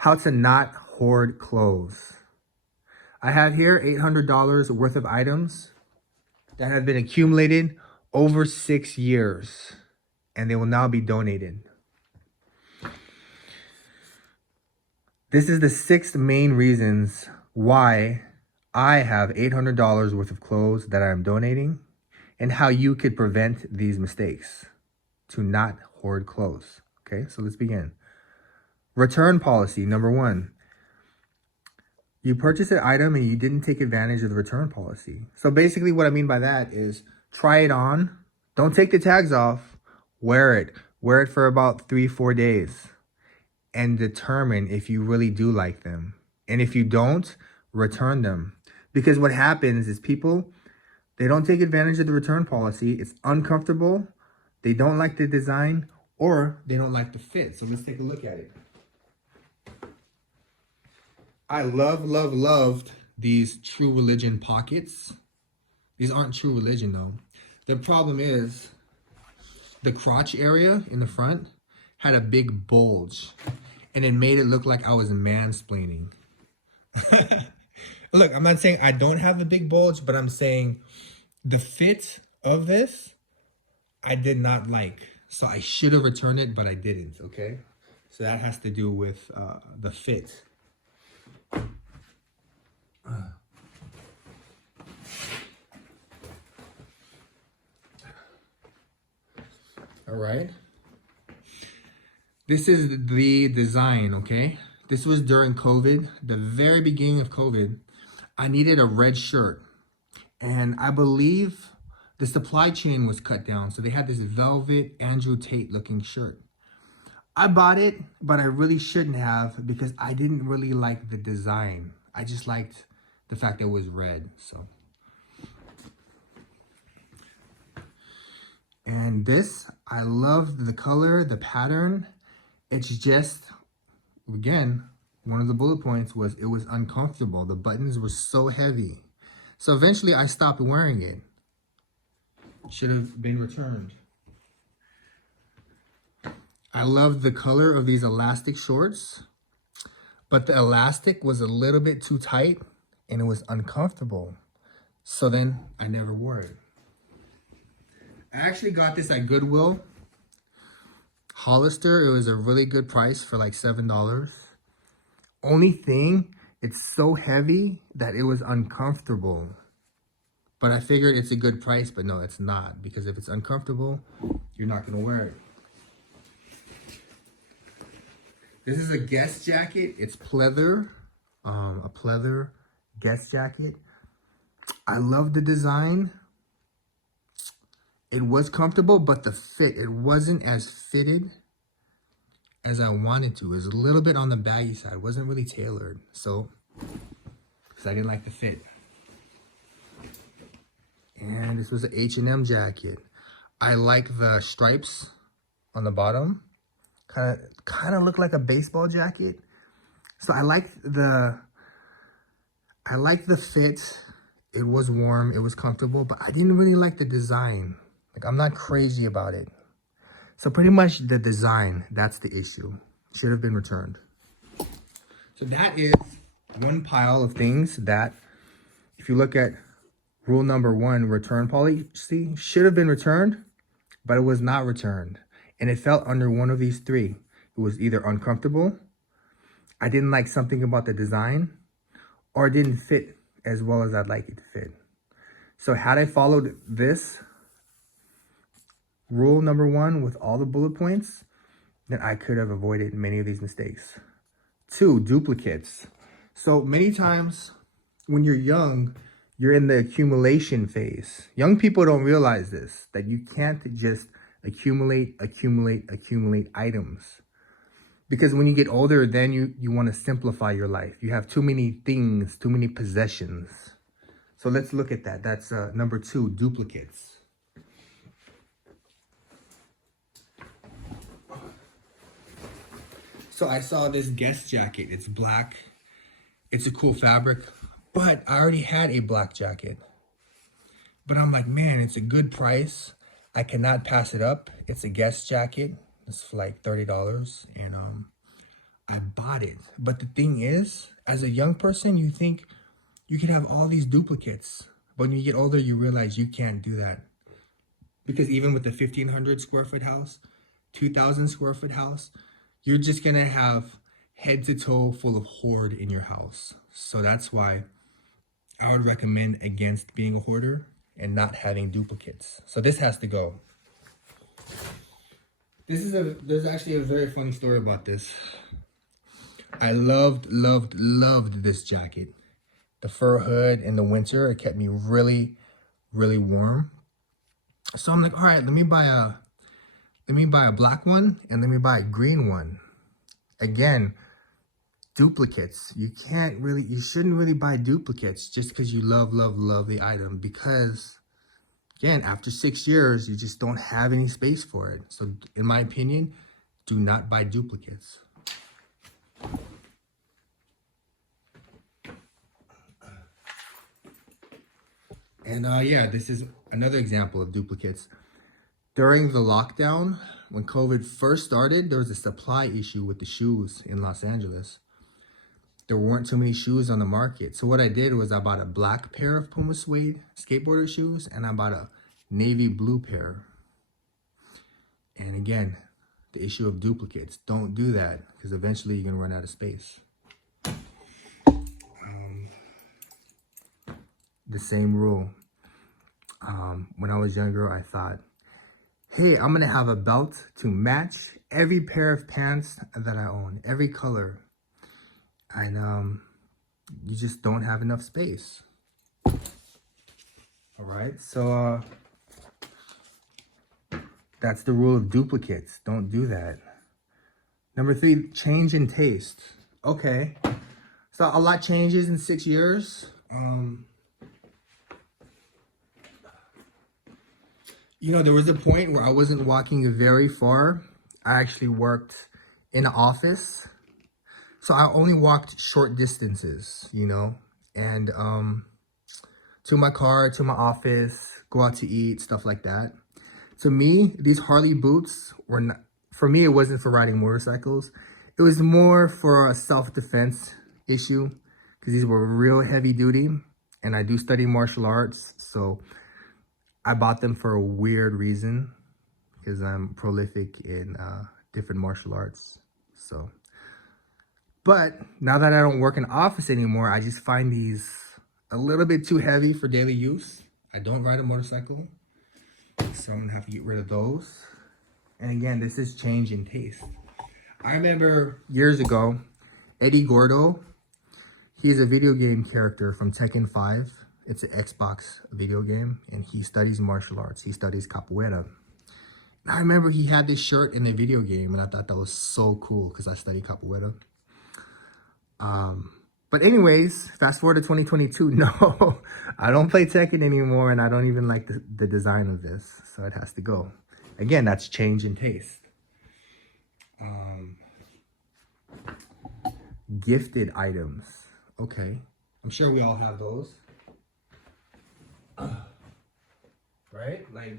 How to not hoard clothes. I have here $800 worth of items that have been accumulated over 6 years, and they will now be donated. This is the 6 main reasons why I have $800 worth of clothes that I am donating, and how you could prevent these mistakes to not hoard clothes. Okay, so let's begin. Return policy, number 1. You purchased an item and you didn't take advantage of the return policy. So basically what I mean by that is try it on, don't take the tags off, wear it. Wear it for about 3-4 days and determine if you really do like them. And if you don't, return them. Because what happens is people, they don't take advantage of the return policy. It's uncomfortable. They don't like the design or they don't like the fit. So let's take a look at it. I loved these True Religion pockets. These aren't True Religion though. The problem is the crotch area in the front had a big bulge and it made it look like I was mansplaining. Look, I'm not saying I don't have a big bulge, but I'm saying the fit of this, I did not like. So I should have returned it, but I didn't, okay? So that has to do with the fit. All right. This is the design, okay? This was during COVID, the very beginning of COVID. I needed a red shirt. And I believe the supply chain was cut down. So they had this velvet Andrew Tate looking shirt. I bought it, but I really shouldn't have because I didn't really like the design. I just liked the fact that it was red, so. And this, I loved the color, the pattern. It's just, again, one of the bullet points was it was uncomfortable. The buttons were so heavy. So eventually I stopped wearing it. Should have been returned. I loved the color of these elastic shorts, but the elastic was a little bit too tight and it was uncomfortable. So then I never wore it. I actually got this at Goodwill. Hollister, it was a really good price for like $7. Only thing, it's so heavy that it was uncomfortable. But I figured it's a good price, but no, it's not. Because if it's uncomfortable, you're not gonna wear it. This is a Guess jacket. It's pleather, a pleather Guess jacket. I love the design. It was comfortable, but the fit, it wasn't as fitted as I wanted to. It was a little bit on the baggy side. It wasn't really tailored. So, because I didn't like the fit. And this was an H&M jacket. I like the stripes on the bottom. Kind of looked like a baseball jacket. So I liked the fit. It was warm, it was comfortable, but I didn't really like the design. Like, I'm not crazy about it. So pretty much the design, that's the issue. Should have been returned. So that is one pile of things that, if you look at rule number 1, return policy, should have been returned, but it was not returned. And it fell under one of these 3. It was either uncomfortable, I didn't like something about the design, or it didn't fit as well as I'd like it to fit. So had I followed this rule number 1 with all the bullet points, then I could have avoided many of these mistakes. 2, duplicates. So many times when you're young, you're in the accumulation phase. Young people don't realize this, that you can't just accumulate items. Because when you get older, then you want to simplify your life. You have too many things, too many possessions. So let's look at that. That's number 2, duplicates. So I saw this Guess jacket. It's black. It's a cool fabric, but I already had a black jacket. But I'm like, man, it's a good price. I cannot pass it up. It's a Guess jacket. It's for like $30. And I bought got it. But the thing is, as a young person, you think you can have all these duplicates. But when you get older, you realize you can't do that. Because even with the 1,500 square foot house, 2,000 square foot house, you're just gonna have head to toe full of hoard in your house. So that's why I would recommend against being a hoarder and not having duplicates. So this has to go. There's actually a very funny story about this. I loved this jacket. The fur hood in the winter, it kept me really warm. So I'm like, all right, let me buy a black one and let me buy a green one. Again, duplicates. You shouldn't really buy duplicates just because you love the item, because again, after 6 years, you just don't have any space for it. So in my opinion, do not buy duplicates. And yeah, this is another example of duplicates. During the lockdown, when COVID first started, there was a supply issue with the shoes in Los Angeles. There weren't too many shoes on the market. So what I did was I bought a black pair of Puma suede skateboarder shoes, and I bought a navy blue pair. And again, the issue of duplicates. Don't do that, because eventually you're gonna run out of space. The same rule. When I was younger, I thought, hey, I'm gonna have a belt to match every pair of pants that I own, every color. And you just don't have enough space. All right, so that's the rule of duplicates. Don't do that. Number 3, change in taste. Okay, so a lot changes in 6 years. You know, there was a point where I wasn't walking very far. I actually worked in an office. So I only walked short distances, you know, and to my car, to my office, go out to eat, stuff like that. To me, these Harley boots were not, for me, it wasn't for riding motorcycles. It was more for a self-defense issue, because these were real heavy duty, and I do study martial arts. So I bought them for a weird reason, because I'm prolific in different martial arts. So, but now that I don't work in office anymore, I just find these a little bit too heavy for daily use. I don't ride a motorcycle, so I'm gonna have to get rid of those. And again, this is change in taste. I remember years ago, Eddie Gordo, he's a video game character from Tekken 5. It's an Xbox video game, and he studies martial arts. He studies capoeira. And I remember he had this shirt in the video game, and I thought that was so cool because I study capoeira. But anyways, fast forward to 2022. No, I don't play Tekken anymore, and I don't even like the design of this, so it has to go. Again, that's change in taste. Gifted items. Okay, I'm sure we all have those. Right? Like,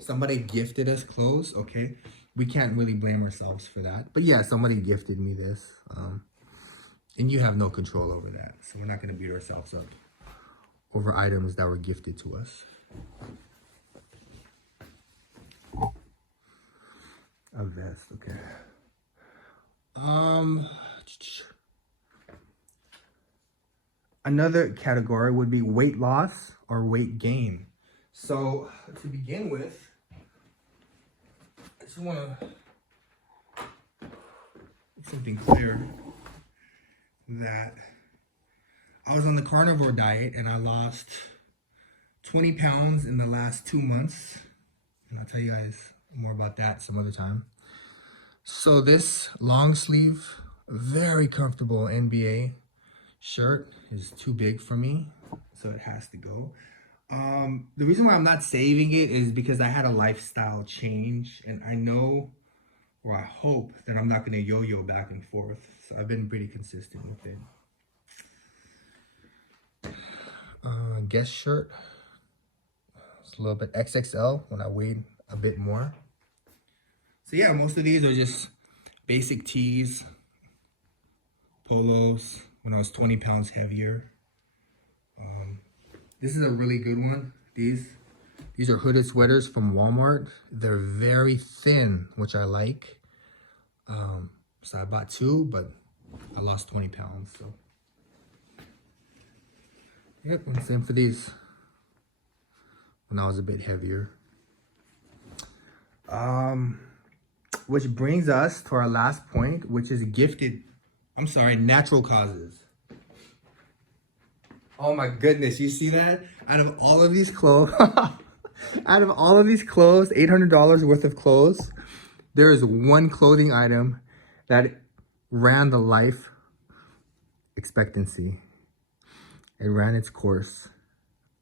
somebody gifted us clothes. Okay, we can't really blame ourselves for that. But yeah, somebody gifted me this. And you have no control over that. So we're not going to beat ourselves up over items that were gifted to us. A vest, okay. Another category would be weight loss or weight gain. So to begin with, I just want to make something clear that I was on the carnivore diet and I lost 20 pounds in the last 2 months. And I'll tell you guys more about that some other time. So this long sleeve, very comfortable NBA shirt is too big for me, so it has to go. The reason why I'm not saving it is because I had a lifestyle change, and I know, or I hope, that I'm not going to yo-yo back and forth. So I've been pretty consistent with it. Guess shirt. It's a little bit XXL when I weighed a bit more. So yeah, most of these are just basic tees. polos when I was 20 pounds heavier. This is a really good one. These are hooded sweaters from Walmart. They're very thin, which I like. So I bought 2, but I lost 20 pounds. So yep, and same for these when I was a bit heavier. Which brings us to our last point, which is natural causes. Oh my goodness, you see that? Out of all of these clothes, $800 worth of clothes, there is one clothing item that ran the life expectancy. It ran its course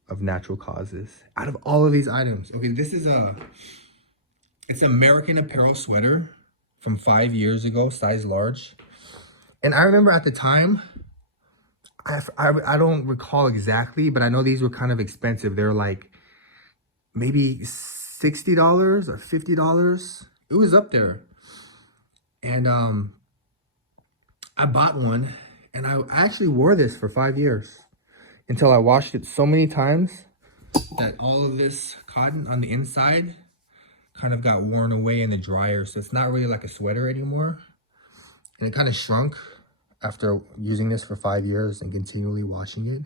of natural causes. Out of all of these items. Okay, this is it's an American Apparel sweater from 5 years ago, size large. And I remember at the time, I don't recall exactly, but I know these were kind of expensive. They're like maybe $60 or $50. It was up there. And I bought one, and I actually wore this for 5 years until I washed it so many times that all of this cotton on the inside kind of got worn away in the dryer. So it's not really like a sweater anymore. And it kind of shrunk after using this for 5 years and continually washing it.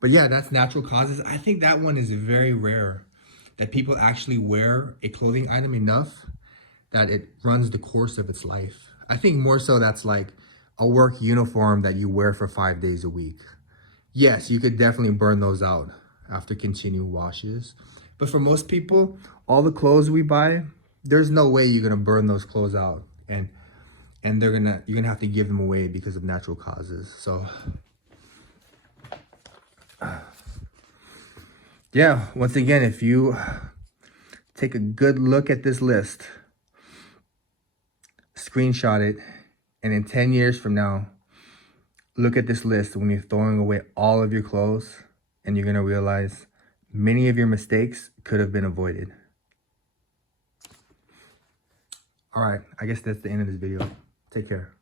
But yeah, that's natural causes. I think that one is very rare, that people actually wear a clothing item enough that it runs the course of its life. I think more so that's like a work uniform that you wear for 5 days a week. Yes, you could definitely burn those out after continued washes. But for most people, all the clothes we buy, there's no way you're gonna burn those clothes out. And you're gonna have to give them away because of natural causes. So yeah, once again, if you take a good look at this list, screenshot it, and in 10 years from now, look at this list when you're throwing away all of your clothes, and you're gonna realize many of your mistakes could have been avoided. All right, I guess that's the end of this video. Take care.